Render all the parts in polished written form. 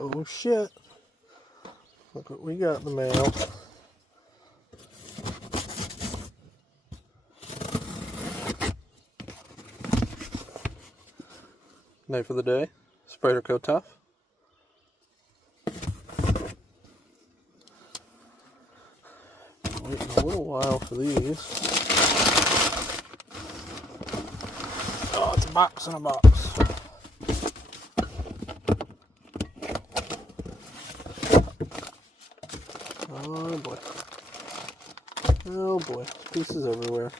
Oh shit. Look what we got in the mail. Knife of the day, Spyderco Tough. Waiting a little while for these. Oh, it's a box in a box. Oh boy. Oh boy. Pieces everywhere.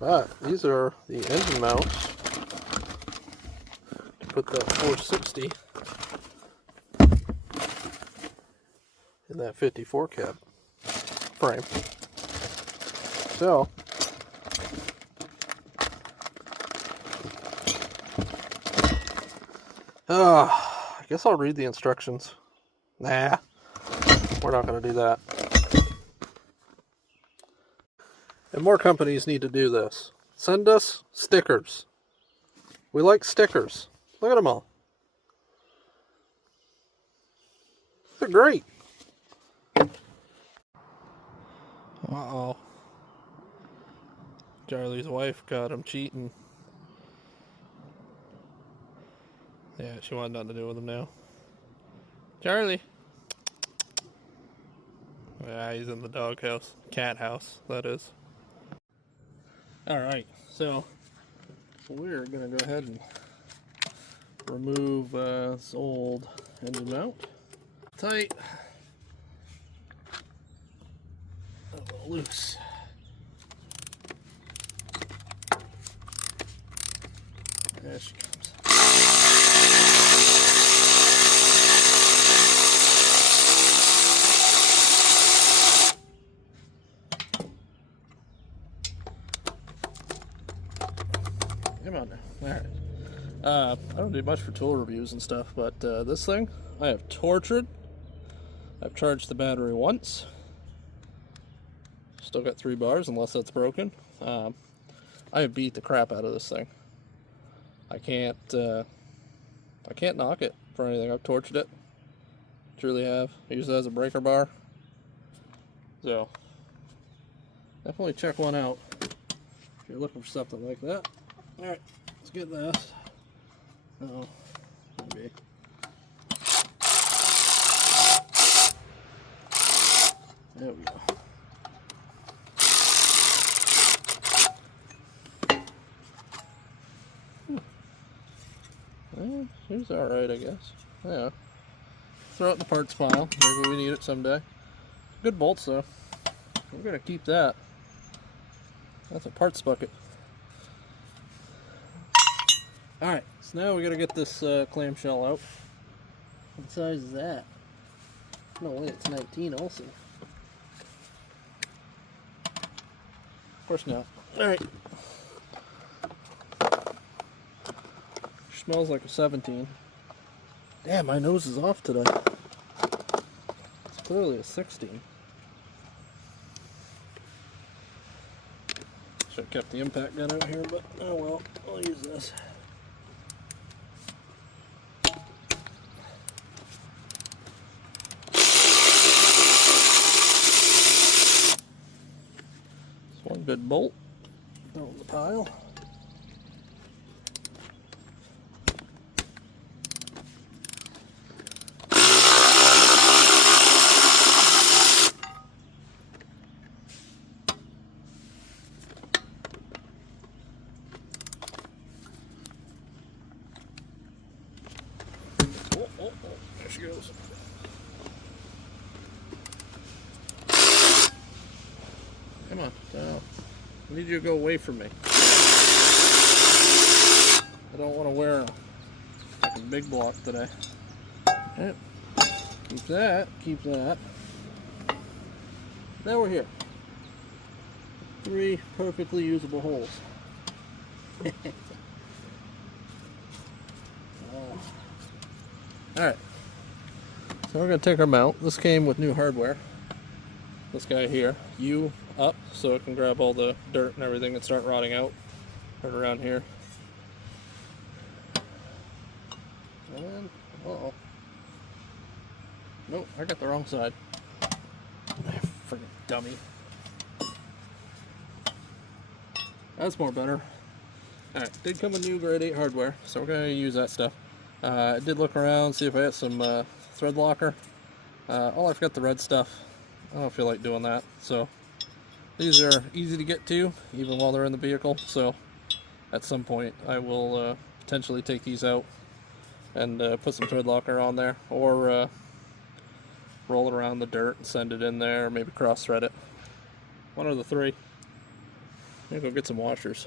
But these are the engine mounts to put that 460 in that 54 cab frame. So I guess I'll read the instructions. Nah, we're not going to do that. And more companies need to do this. Send us stickers. We like stickers. Look at them all. They're great. Uh-oh. Charlie's wife got him cheating. Yeah, she wanted nothing to do with him now. Charlie. Yeah, he's in the doghouse. Cat house, that is. Alright, so we're going to go ahead and remove this old engine mount. Tight. A little loose. There she comes. Come on now. Alright. I don't do much for tool reviews and stuff, but this thing I have tortured. I've charged the battery once. Still got 3 bars unless that's broken. I have beat the crap out of this thing. I can't knock it for anything. I've tortured it. Truly have. I use it as a breaker bar. So definitely check one out if you're looking for something like that. Alright, let's get this. Uh-oh, maybe. There we go. Well, she's alright, I guess. Yeah. Throw it in the parts pile. Maybe we need it someday. Good bolts, though. We're going to keep that. That's a parts bucket. Alright, so now we got to get this clamshell out. What size is that? No way, it's 19 also. Of course not. Alright. Smells like a 17. Damn, my nose is off today. It's clearly a 16. Should have kept the impact gun out here, but oh well, I'll use this. It's one good bolt. Throw it in the pile. Oh, there she goes. Come on, I need you to go away from me. I don't want to wear a fucking big block today. Right. Keep that, keep that. Now we're here. 3 perfectly usable holes. Alright, so we're going to take our mount. This came with new hardware. This guy here, U up, so it can grab all the dirt and everything and start rotting out right around here. And, uh-oh, Nope, I got the wrong side. Freaking dummy. That's more better. Alright, did come with new grade 8 hardware, so we're going to use that stuff. I did look around, see if I had some thread locker. Oh, I forgot the red stuff. I don't feel like doing that. So these are easy to get to, even while they're in the vehicle. So at some point, I will potentially take these out and put some thread locker on there, or roll it around the dirt and send it in there, or maybe cross thread it. One of the three. I'm gonna go get some washers.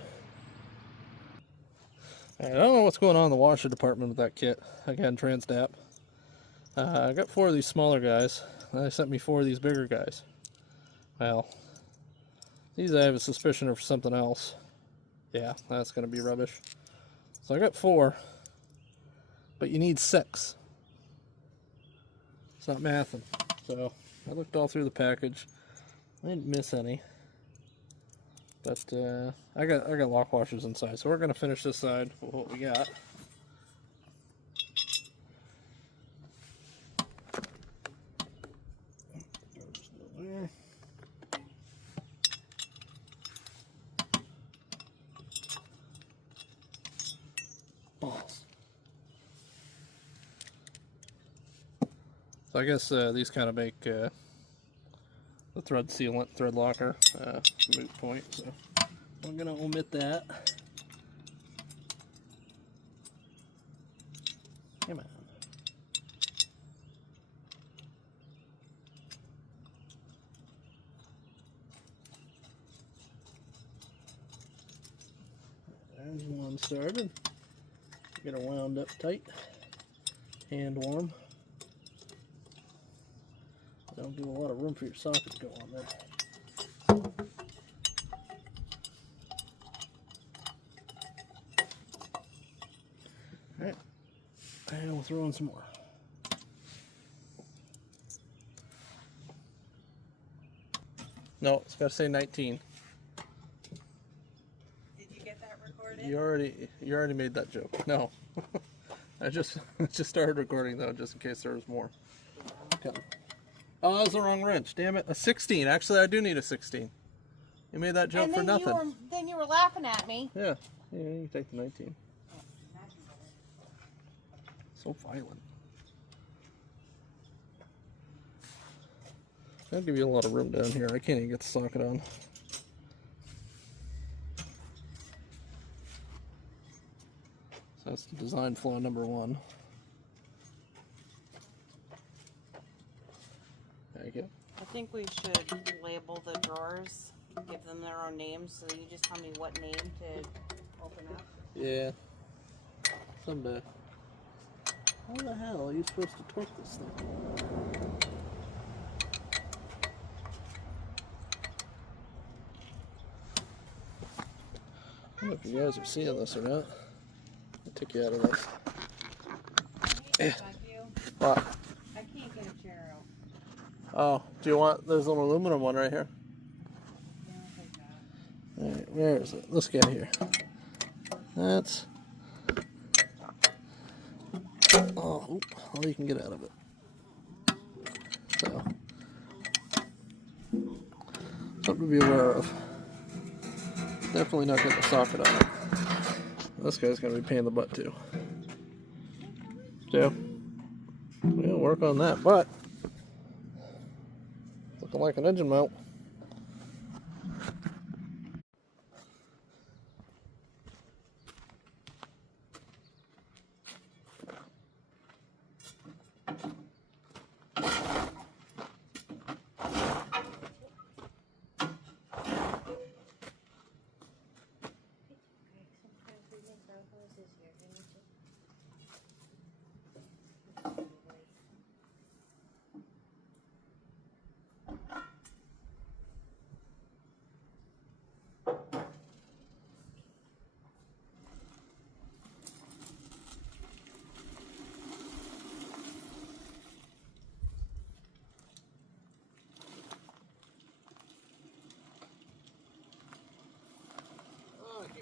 I don't know what's going on in the washer department with that kit. Again, Transdap. I got 4 of these smaller guys. They sent me 4 of these bigger guys. Well, these I have a suspicion are for something else. Yeah, that's going to be rubbish. So I got 4, but you need 6. It's not mathing. So I looked all through the package. I didn't miss any. But I got lock washers inside, so we're going to finish this side with what we got. Balls. So I guess these kind of make the thread sealant, thread locker moot point. So I'm going to omit that. Come on. There's one started. Get her wound up tight, hand warm. Don't give a lot of room for your socket to go on there. Alright, and we'll throw in some more. No, it's got to say 19. Did you get that recorded? You already made that joke. No, I just started recording though, just in case there was more. Okay. Oh, that was the wrong wrench. Damn it, a 16. Actually, I do need a 16. You made that joke for nothing. Then you were laughing at me. Yeah, you take the 19. So violent. That'll give you a lot of room down here. I can't even get the socket on. So that's design flaw number 1. Thank you. I think we should label the drawers, give them their own names, so you just tell me what name to open up. Yeah. Someday. How the hell are you supposed to torque this thing? I don't know if you guys are seeing this or not. I'll take you out of this. Yeah. What? I can't get a chair out. Oh, do you want, there's an aluminum one right here. Yeah, I'll take that. Alright, where is it? Let's get here. That's... Oh, oop, all you can get out of it. So, something to be aware of. Definitely not getting a socket on it. This guy's going to be a pain in the butt too. So, we'll work on that, but looking like an engine mount.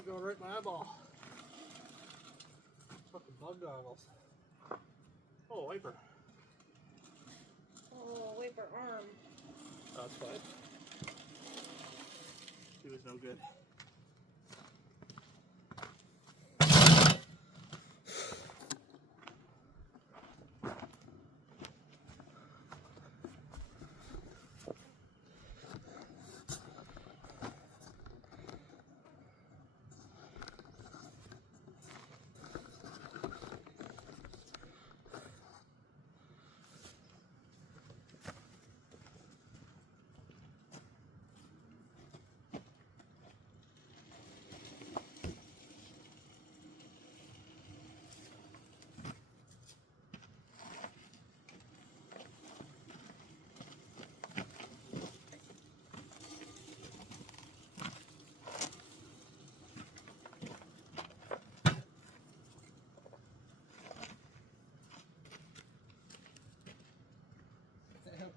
Going right in my eyeball. Fucking bug goggles. Oh, wiper. Oh, wipe her arm. That's fine. He was no good.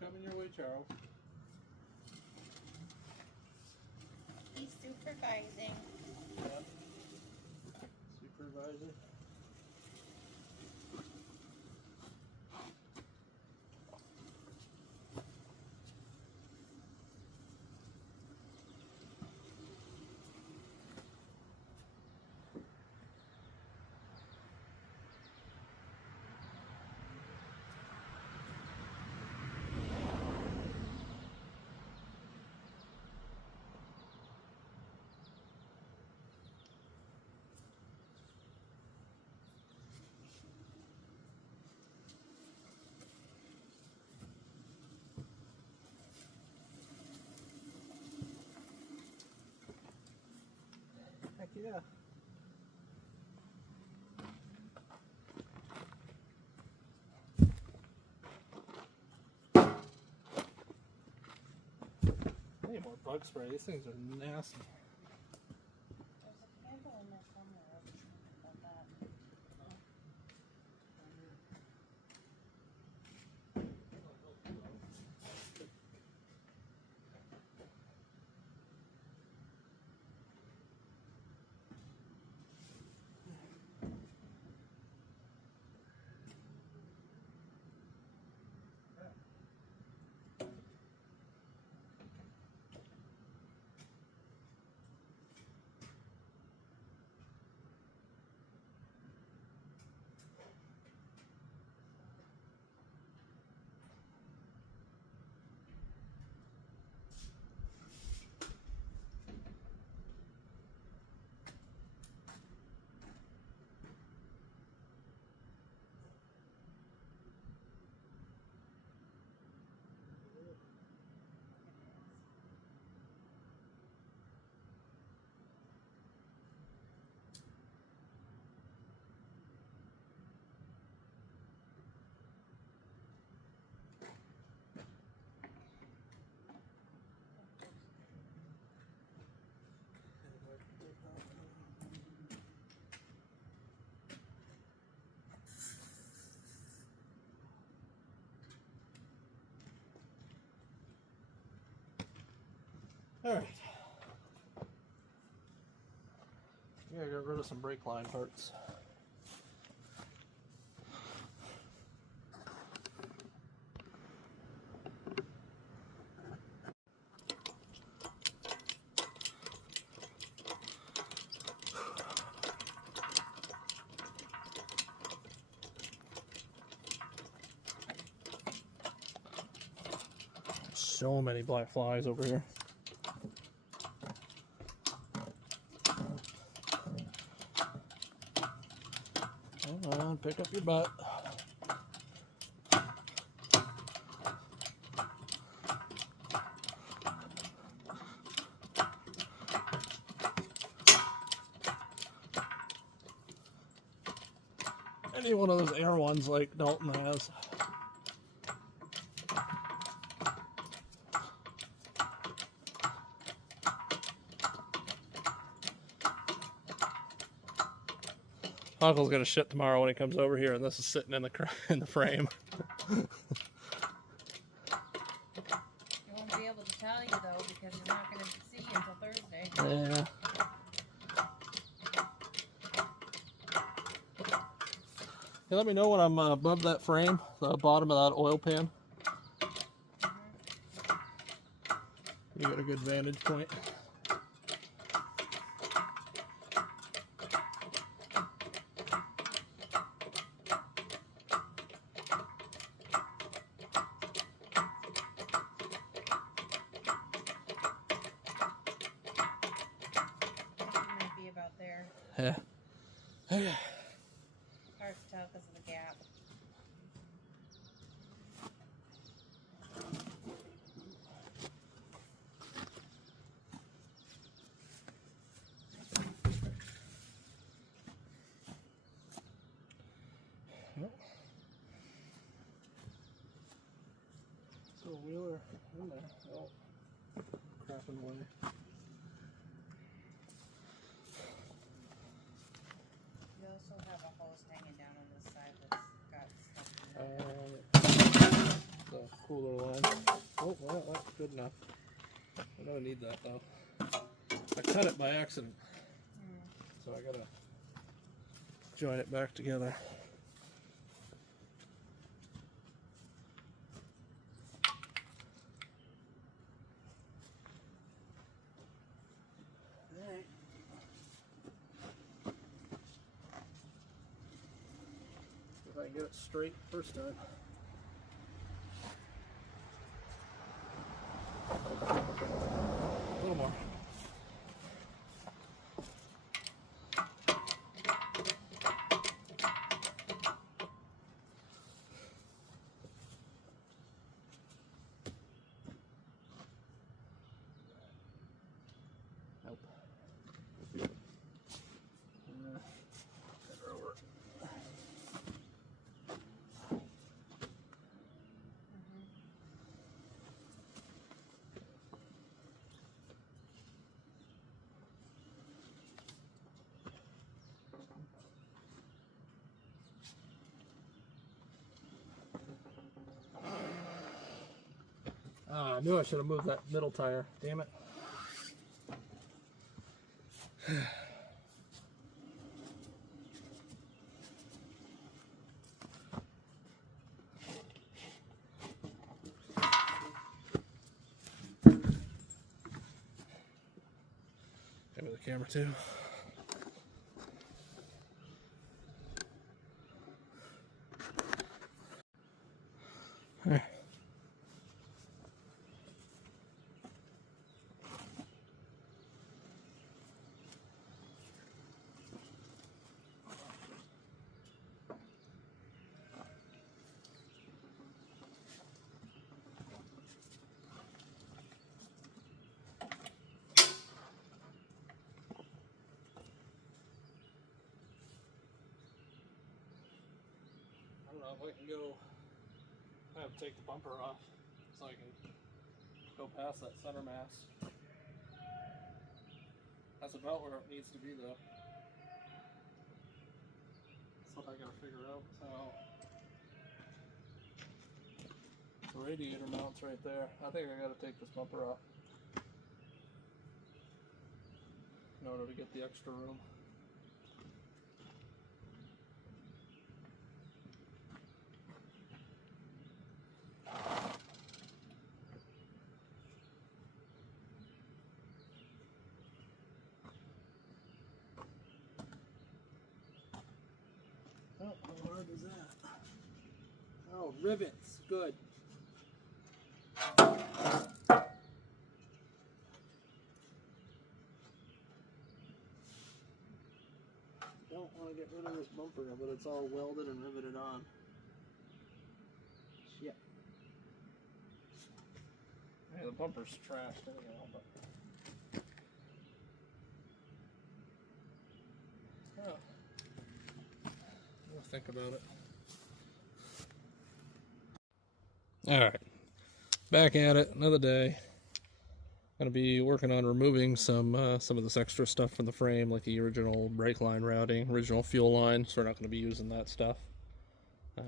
Coming your way, Charles. He's supervising. Yep. Supervisor. Heck yeah. I need more bug spray. These things are nasty. There's a candle in there somewhere. I was thinking about that. Alright. Yeah, I got rid of some brake line parts. So many black flies over here. Come on, pick up your butt. Any one of those air ones like Dalton has. Uncle's gonna shit tomorrow when he comes over here, and this is sitting in the frame. You won't be able to tell you though because you're not going to see you until Thursday. Yeah. Hey, let me know when I'm above that frame, the bottom of that oil pan. You got a good vantage point. Might be about there. Yeah. Hard to tell because of the gap. So wheeler in there. Oh, crapping away. You also have a hose hanging down on this side that's got stuff in it. The cooler line. Oh, well, that's good enough. I don't need that though. I cut it by accident, so I gotta join it back together. Alright. If I can get it straight first time. A little more. Nope. Get her over. I knew I should have moved that middle tire. Damn it. Maybe the camera too. There. I don't know if I can go. I have to take the bumper off so I can go past that center mast. That's about where it needs to be though. That's what I gotta figure out. So the radiator mount's right there. I think I gotta take this bumper off in order to get the extra room. Oh, how hard is that? Oh, rivets. Good. Don't want to get rid of this bumper, but it's all welded and riveted on. Shit. Yeah, the bumper's trashed anyhow, but oh. We'll think about it. Alright. Back at it, another day. Gonna be working on removing some of this extra stuff from the frame, like the original brake line routing, original fuel line, so we're not gonna be using that stuff.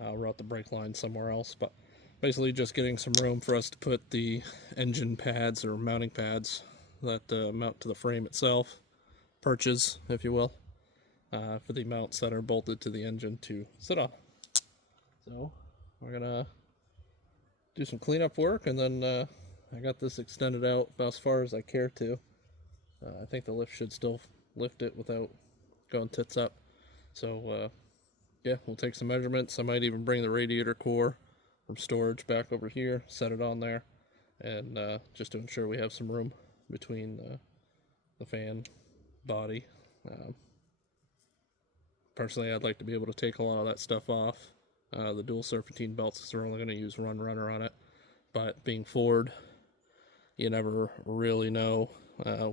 I'll route the brake line somewhere else, but basically just getting some room for us to put the engine pads or mounting pads that mount to the frame itself, perches, if you will, for the mounts that are bolted to the engine to sit on. So we're gonna do some cleanup work and then I got this extended out about as far as I care to. I think the lift should still lift it without going tits up. So yeah, we'll take some measurements. I might even bring the radiator core from storage back over here, set it on there, and just to ensure we have some room between the fan body. Personally, I'd like to be able to take a lot of that stuff off. The dual serpentine belts are only going to use one runner on it, but being Ford, you never really know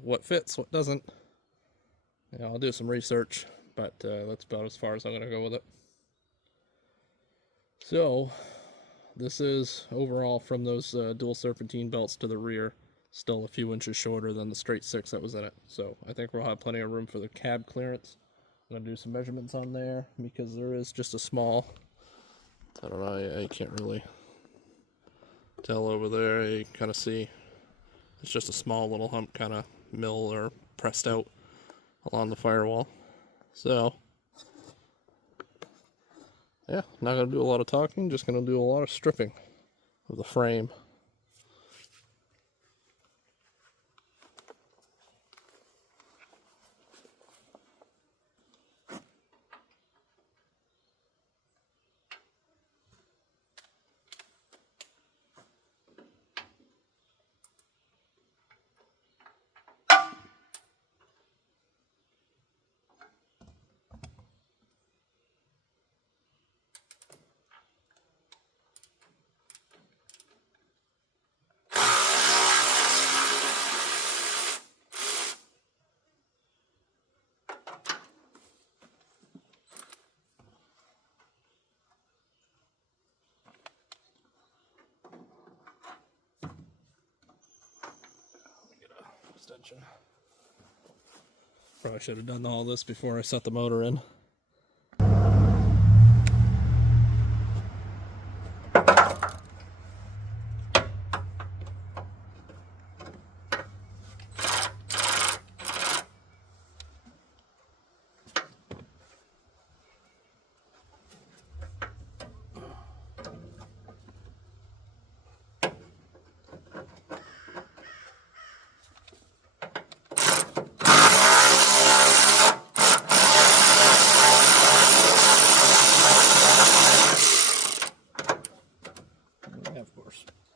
what fits, what doesn't. Yeah, I'll do some research, but that's about as far as I'm going to go with it. So, this is overall from those dual serpentine belts to the rear, still a few inches shorter than the straight 6 that was in it. So, I think we'll have plenty of room for the cab clearance. I'm going to do some measurements on there because there is just a small, I don't know, I can't really tell over there. You kind of see it's just a small little hump kind of mill or pressed out along the firewall. So, yeah, not going to do a lot of talking, just going to do a lot of stripping of the frame. Extension. Probably should have done all this before I set the motor in.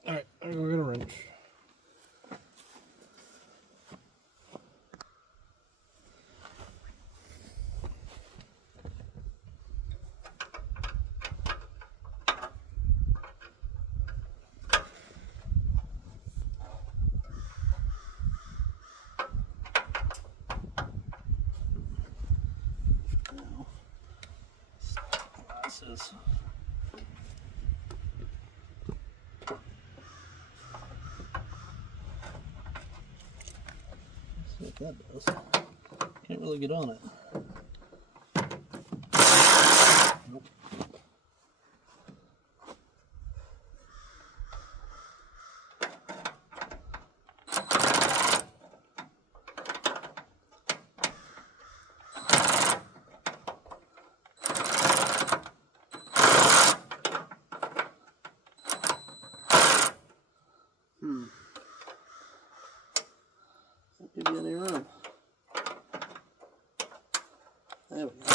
Alright, I'm going to get a wrench. Now, glasses. See what that does. Can't really get on it. Nope. Won't give you any room. There we go.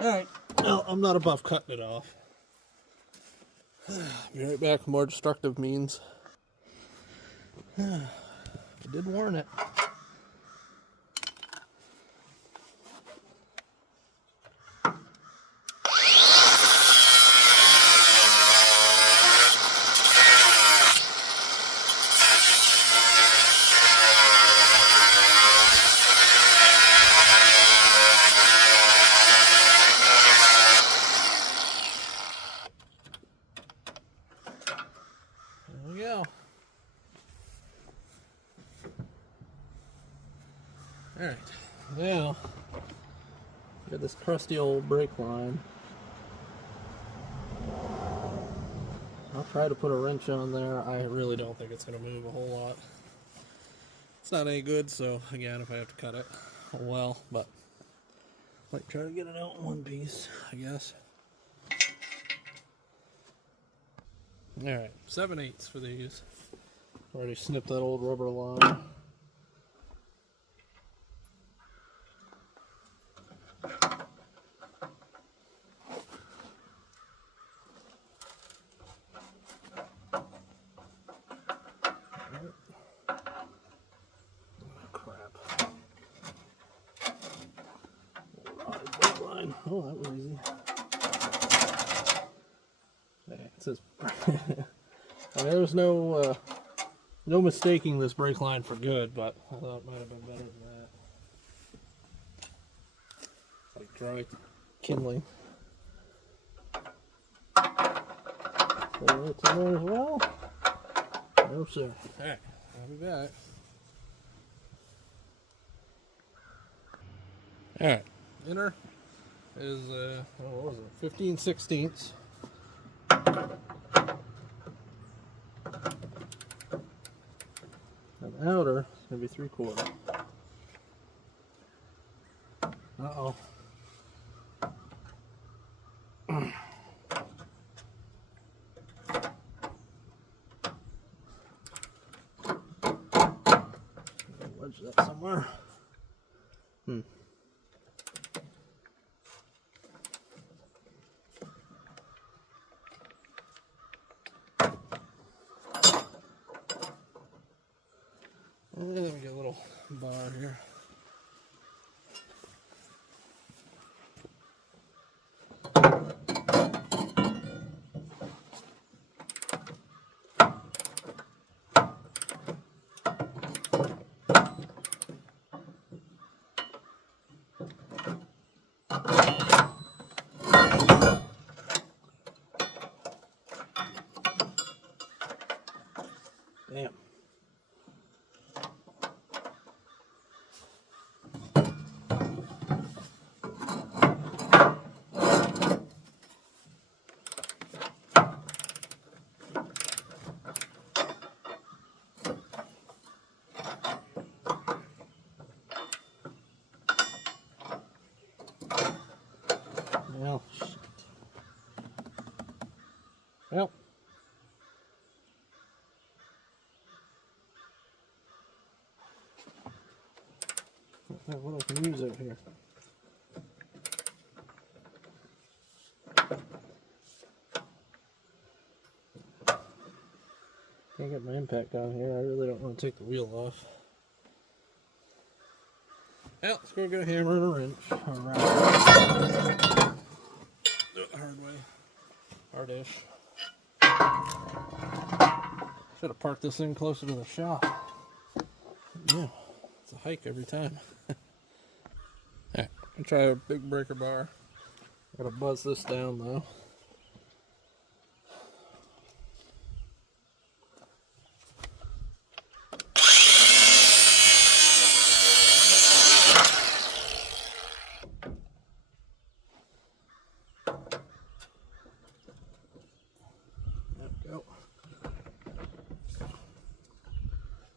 Alright, well, I'm not above cutting it off. Be right back with more destructive means. I did warn it. There we go. Alright, now, got this crusty old brake line. I'll try to put a wrench on there. I really don't think it's going to move a whole lot. It's not any good, so again, if I have to cut it, oh well, but I might try to get it out in one piece, I guess. Alright, 7/8 for these. Already snipped that old rubber line. Oh, that was easy. Okay, it says, I mean, there's no mistaking this brake line for good, but I thought it might have been better than that. Like dry kindling. So it's in there as well. No, sir. Alright, I'll be back. Alright, inner is, what was it, 15/16. And outer is going to be 3/4. Uh-oh. Wedge that somewhere. And then we get a little bar here. Damn. Well, shit. Well. What I can use out here. Can't get my impact down here. I really don't want to take the wheel off. Well, let's go get a hammer and a wrench. Alright. Do it the hard way. Hardish. Should have parked this thing closer to the shop. Yeah, it's a hike every time. Alright, I'll try a big breaker bar. Gotta buzz this down though.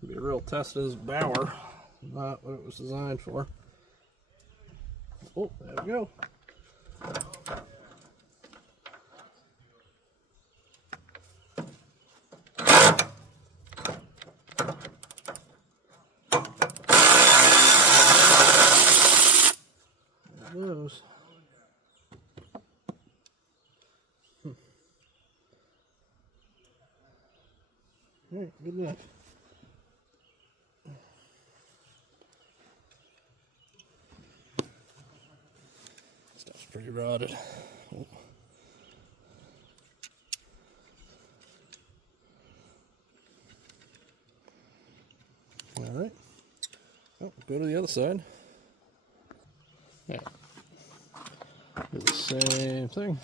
Be a real test of this bower, not what it was designed for. Oh, there we go. There it goes. All right, good enough. Stuff's pretty rotted. Oh. All right. Oh, go to the other side. Yeah. Do the same thing.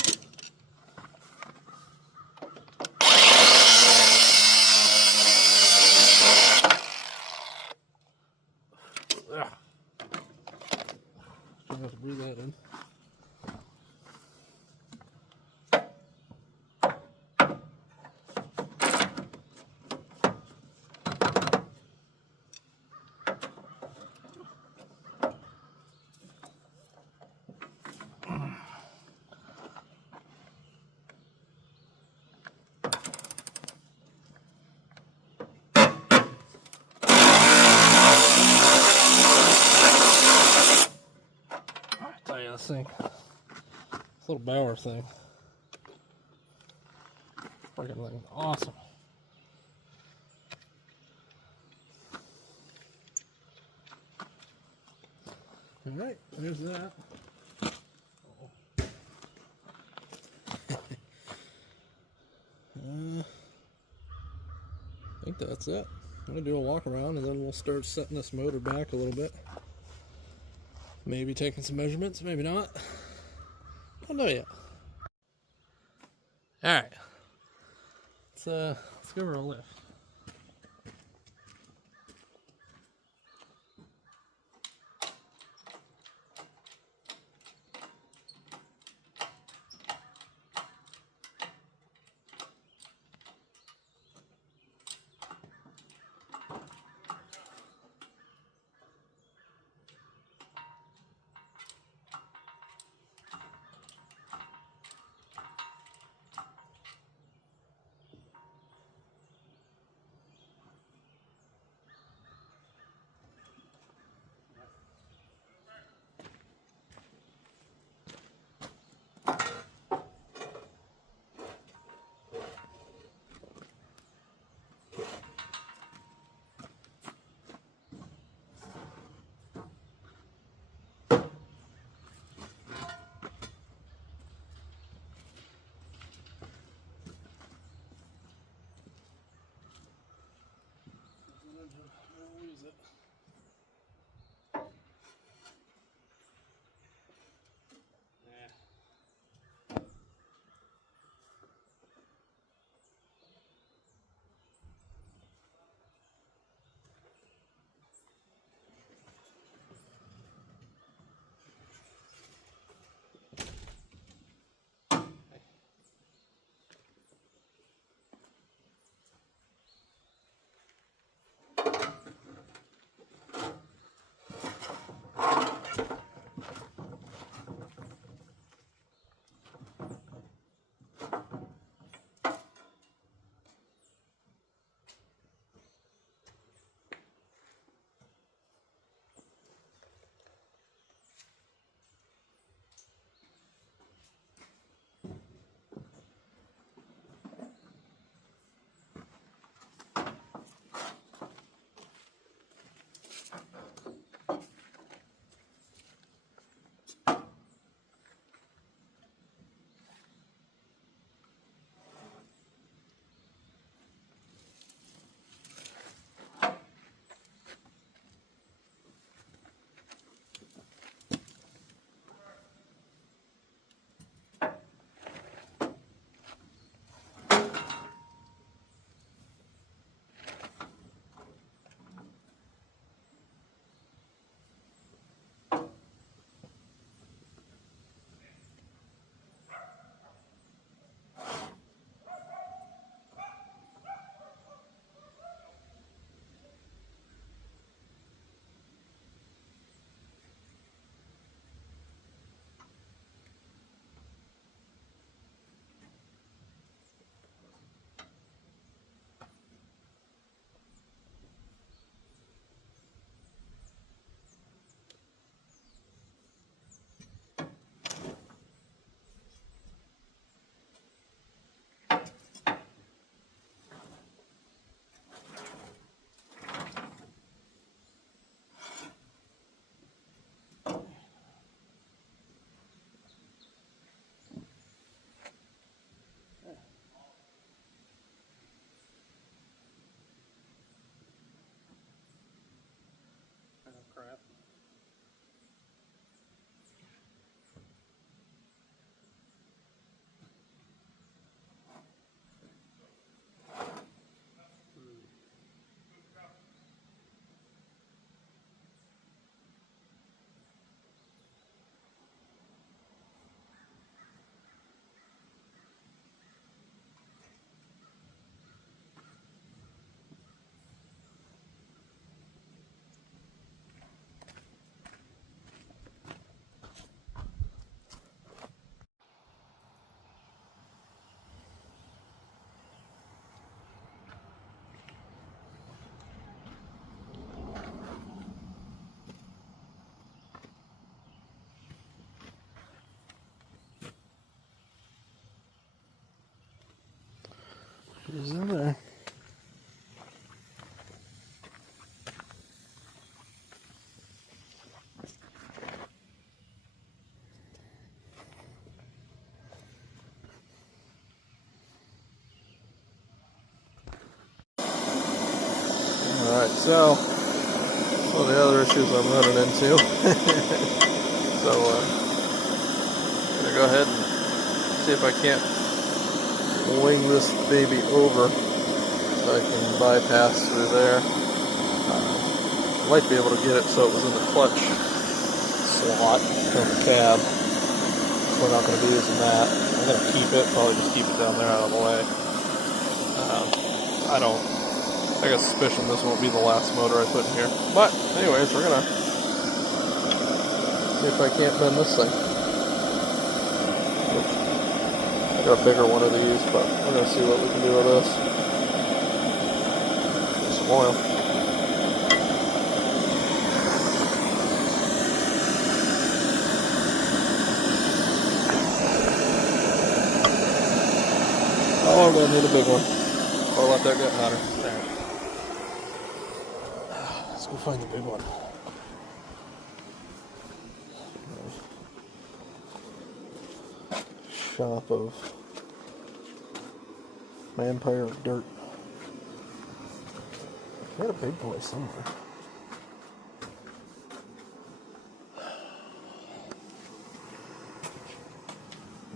Just have to breathe that in. little Bauer thing. Freaking thing, awesome. All right, there's that. I think that's it. I'm gonna do a walk around and then we'll start setting this motor back a little bit. Maybe taking some measurements, maybe not. I don't know yet. All right, let's give her a lift. He's in there. Alright, so one of the other issues I'm running into. So I'm gonna go ahead and see if I can't wing this baby over so I can bypass through there. I might be able to get it so it was in the clutch slot on the cab. We're not going to be using that. I'm going to keep it, probably just keep it down there out of the way. I got suspicion this won't be the last motor I put in here. But anyways, we're going to see if I can't bend this thing. I got a bigger one of these, but we're going to see what we can do with this. Some oil. Oh, I'm going to need a big one. Or let that get hotter. There. Let's go find the big one. Shop of Vampire of Dirt. I had a big boy somewhere.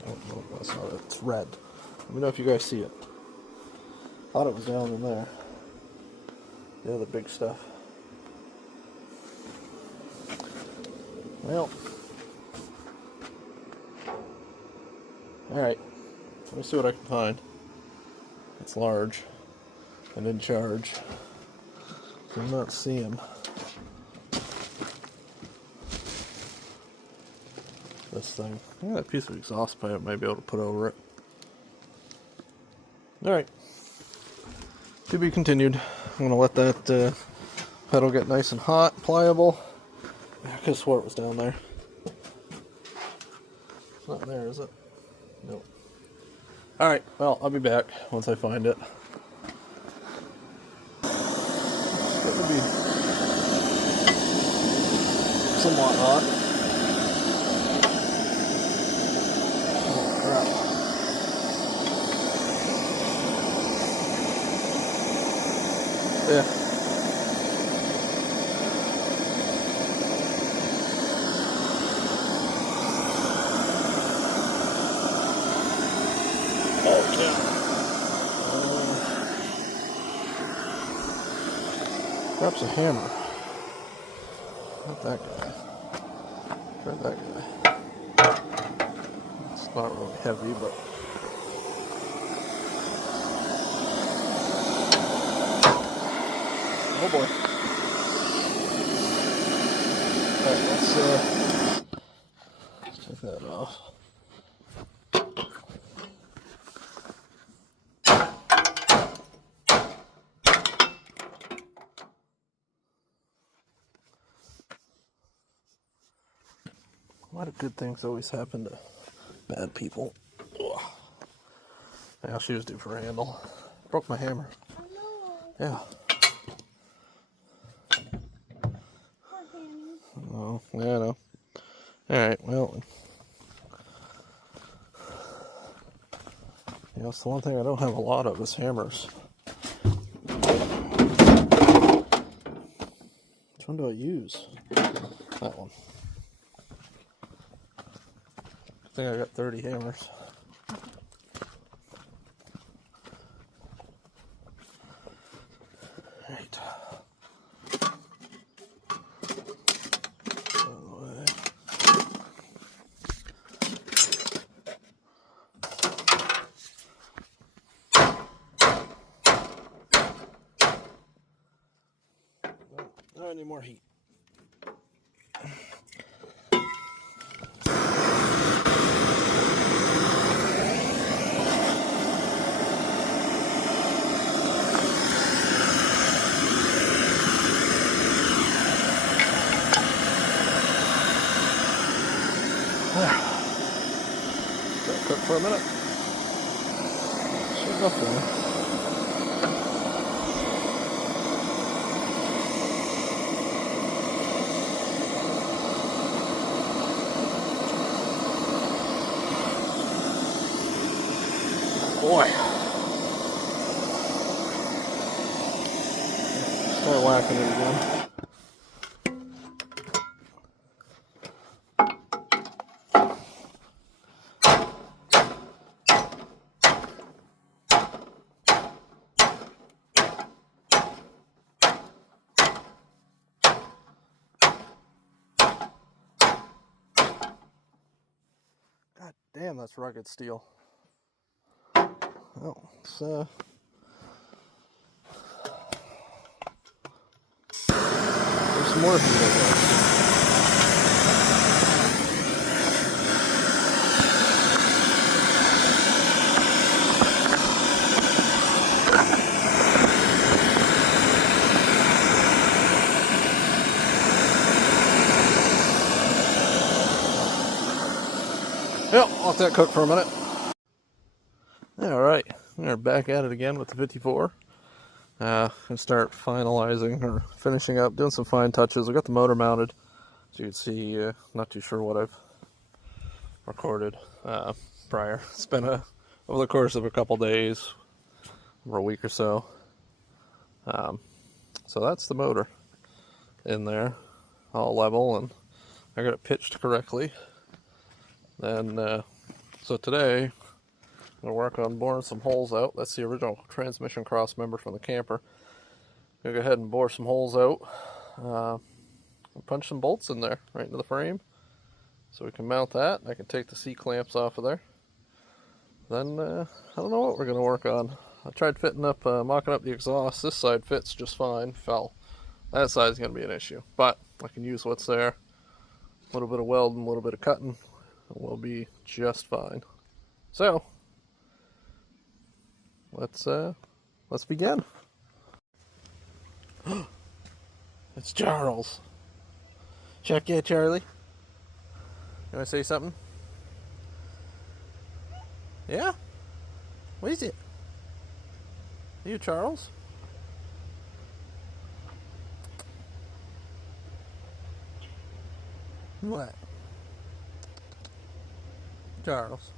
Oh, no, that's not it. It's red. Let me know if you guys see it. Thought it was down in there. The other big stuff. Well. Alright. Let me see what I can find. It's large. And in charge. So I'm not seeing him. This thing. I got a piece of exhaust pipe I might be able to put over it. Alright. To be continued. I'm going to let that pedal get nice and hot, pliable. I could have swore it was down there. It's not there, is it? Nope. Alright, well, I'll be back once I find it. It's going to be somewhat hot. Oh, crap. Yeah. Oh, yeah. Perhaps a hammer. Not that guy. Try that guy. It's not really heavy, but. Oh boy. Alright, let's take that off. Why do good things always happen to bad people? Ugh. Yeah, she was due for a handle. Broke my hammer. Yeah. Oh, yeah, I know. Alright, well. Yeah, that's the one thing I don't have a lot of is hammers. Which one do I use? That one. I think I got 30 hammers. Alright. Not any more heat. Cook for a minute. Should go for Boy. Start whacking it again. God damn, that's rugged steel. Well, it's there's some more heat, I guess. Yep, I'll let that cook for a minute. Alright, we're back at it again with the 54. Gonna start finalizing or finishing up, doing some fine touches. I got the motor mounted, as you can see. Not too sure what I've recorded prior. It's been over the course of a couple days, over a week or so. So that's the motor in there, all level, and I got it pitched correctly. Then, so today, I'm going to work on boring some holes out. That's the original transmission cross member from the camper. I'm going to go ahead and bore some holes out. And punch some bolts in there, right into the frame. So we can mount that. I can take the C-clamps off of there. Then, I don't know what we're going to work on. I tried fitting up, mocking up the exhaust. This side fits just fine. That side's going to be an issue. But I can use what's there. A little bit of welding, a little bit of cutting. We'll be just fine. So, let's begin. It's Charles. Check it, Charlie. You want to say something? Yeah? What is it? Are you Charles? What? Charles.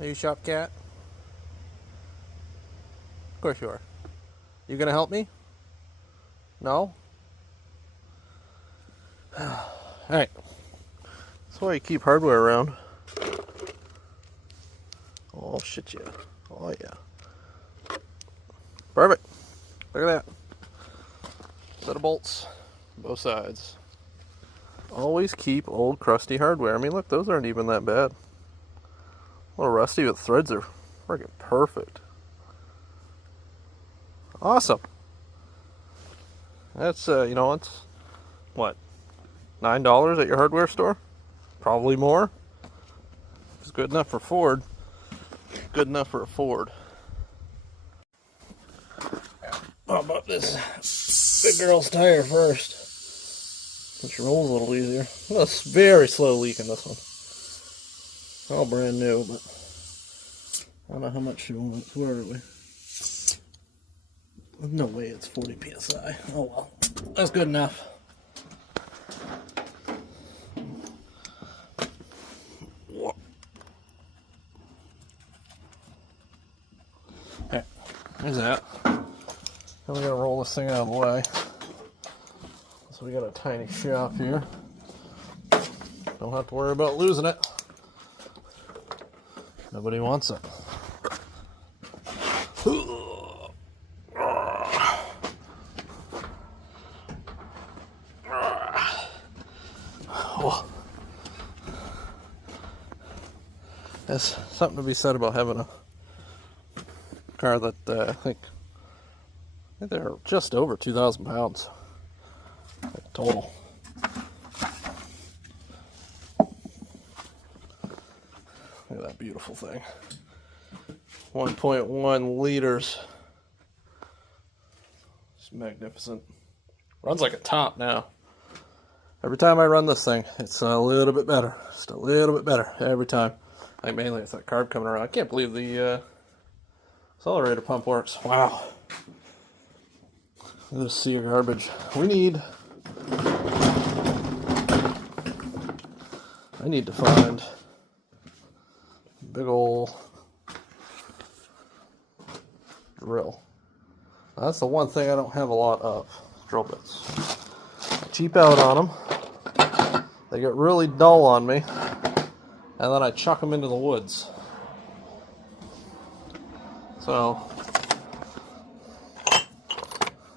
Are you shop cat? Of course you are. You gonna help me? No? Alright. That's why you keep hardware around. Oh shit, yeah. Oh yeah. Perfect. Look at that. Set of bolts. Both sides. Always keep old crusty hardware. I mean, look, those aren't even that bad. A little rusty, but the threads are freaking perfect. Awesome. That's, you know, it's, what, $9 at your hardware store? Probably more. It's good enough for Ford. Good enough for a Ford. Pop up this big girl's tire first. Which rolls a little easier. It's very slow leaking, this one. All brand new, but I don't know how much you want. Where are we? No way it's 40 psi. Oh well. That's good enough. Okay, there's that. Now we gotta roll this thing out of the way. So we got a tiny shop here. Don't have to worry about losing it. Nobody wants it. There's something to be said about having a car that I think they're just over 2,000 pounds total. Look at that beautiful thing. 1.1 liters. It's magnificent. Runs like a top now. Every time I run this thing, it's a little bit better. Just a little bit better every time. Like mainly it's that carb coming around. I can't believe the accelerator pump works. Wow. Look at this sea of garbage. I need to find big ol' drill. Now, that's the one thing I don't have a lot of, drill bits. I cheap out on them. They get really dull on me, and then I chuck them into the woods. So,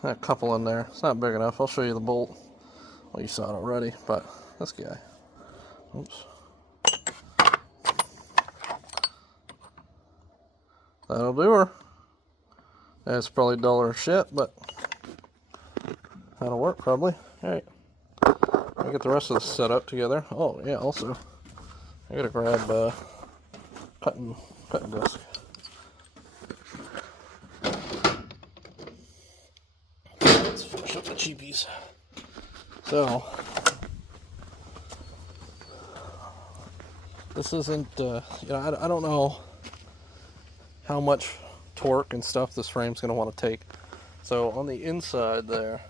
a couple in there. It's not big enough. I'll show you the bolt. Well, you saw it already, but this guy. Oops. That'll do her. It's probably duller as shit, but that'll work probably. Alright. I'll get the rest of this set up together. Oh, yeah, also, I gotta grab cutting disc. Let's finish up the cheapies. So, this isn't, I don't know how much torque and stuff this frame's going to want to take. So on the inside there,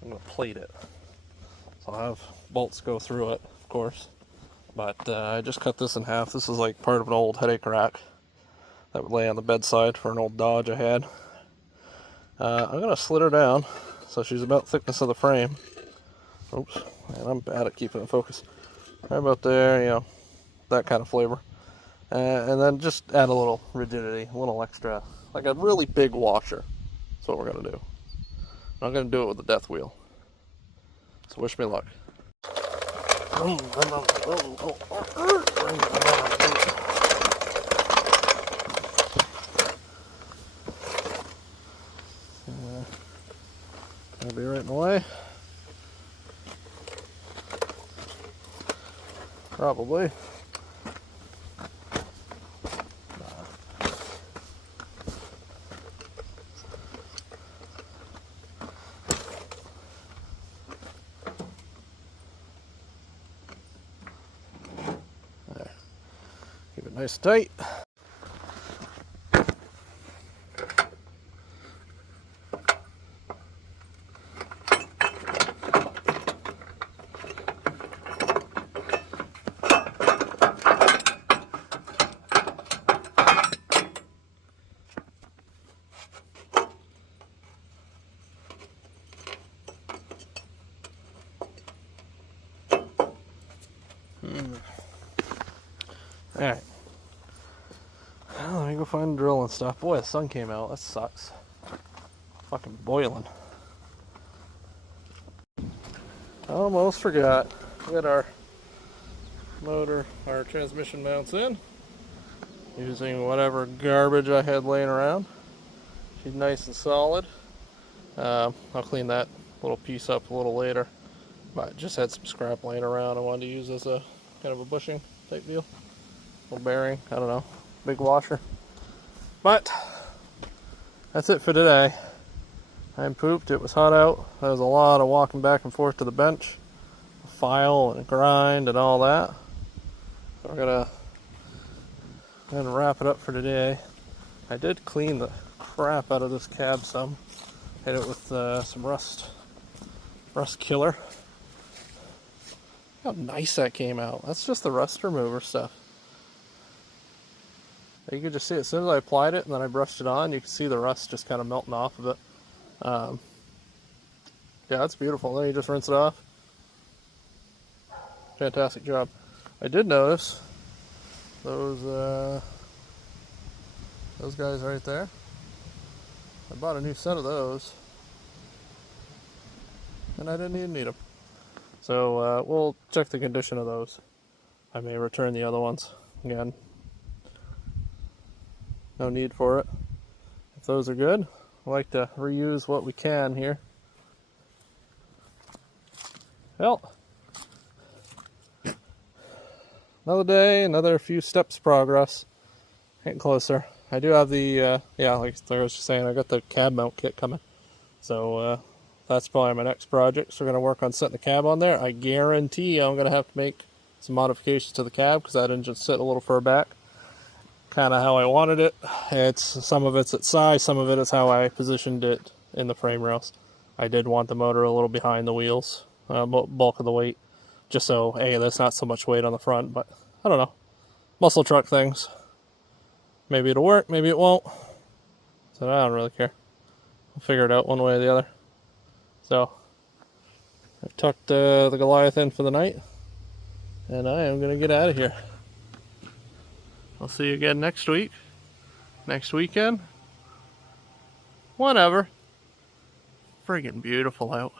I'm going to plate it. So I'll have bolts go through it, of course. But I just cut this in half. This is like part of an old headache rack that would lay on the bedside for an old Dodge I had. I'm going to slit her down so she's about the thickness of the frame. Oops, man, I'm bad at keeping it focused. Right about there, you know, that kind of flavor. And then just add a little rigidity, a little extra, like a really big washer. That's what we're going to do. I'm going to do it with the death wheel. So wish me luck. I'll be right in the way. Probably. There. Keep it nice and tight. Alright. Well, let me go find a drill and stuff. Boy, the sun came out. That sucks. Fucking boiling. Almost forgot. We got our motor, our transmission mounts in. Using whatever garbage I had laying around. She's nice and solid. I'll clean that little piece up a little later. But just had some scrap laying around I wanted to use as a kind of a bushing type deal. Little bearing, I don't know, big washer. But that's it for today. I'm pooped. It was hot out. There was a lot of walking back and forth to the bench, file and grind and all that. So we're gonna wrap it up for today. I did clean the crap out of this cab some. Hit it with some rust killer. How nice that came out. That's just the rust remover stuff. You can just see it. As soon as I applied it and then I brushed it on, you can see the rust just kind of melting off of it. Yeah, that's beautiful. Then you just rinse it off. Fantastic job. I did notice those guys right there. I bought a new set of those, and I didn't even need them. So we'll check the condition of those. I may return the other ones again. No need for it. If those are good, I like to reuse what we can here. Well, another day, another few steps progress. Getting closer. I do have the, yeah, like I was just saying, I got the cab mount kit coming. So that's probably my next project. So we're going to work on setting the cab on there. I guarantee I'm going to have to make some modifications to the cab because that engine's sitting a little far back. Kind of how I wanted it. Some of it's its size, some of it is how I positioned it in the frame rails. I did want the motor a little behind the wheels, bulk of the weight, just so there's not so much weight on the front. But I don't know, muscle truck things. Maybe it'll work, maybe it won't. So I don't really care. We'll figure it out one way or the other. So I've tucked the Goliath in for the night, and I am going to get out of here. I'll see you again next week, next weekend, whenever. Friggin' beautiful out.